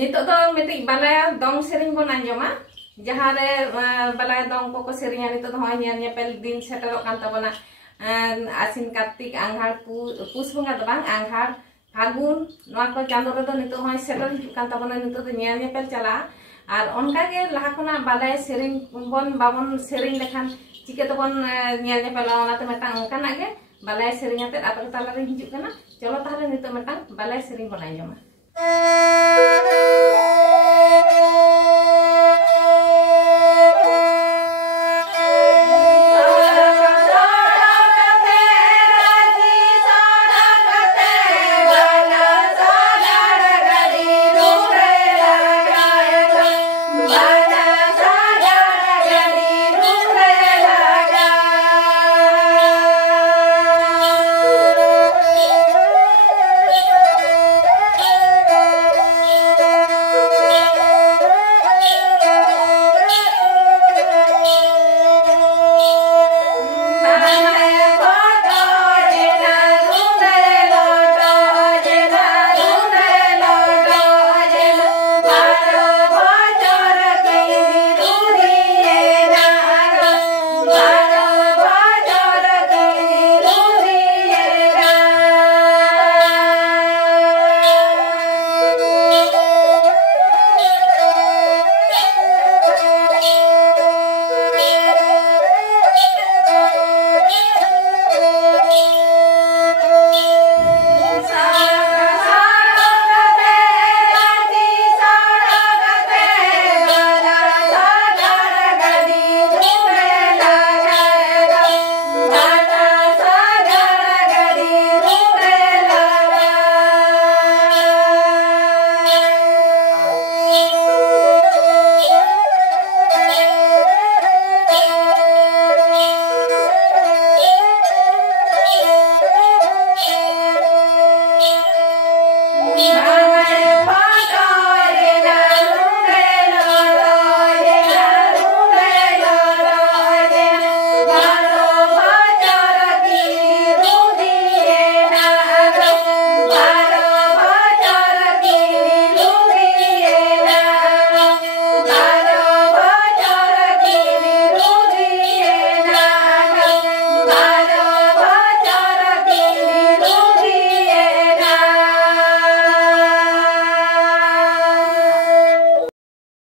नितो दो मिट्टी बालाया दong सेरिंग बन आंजमा जहाँ रे बालाया dong को सेरिंग नितो दो होय नेपेल दिन सेटलोग कान ताबोना आसिन कार्तिक आंघार पुस बंगा दो बांग आंघार फागुन नवा को चांदो रे दो नितो होय सेटल हिजुग कान ताबोना नितो दो नेपेल चला और उनका के लहा खुना बालाया सेरिंग बन बाबन सेरिंग लेखान चिके तबन नेपेल ओनाते मेटांग ओनकाना के बालाया सेरिंग आते आपे ताला रे हिजुग काना चलो ताहले नितो मेटांग बालाया सेरिंग बन आंजमा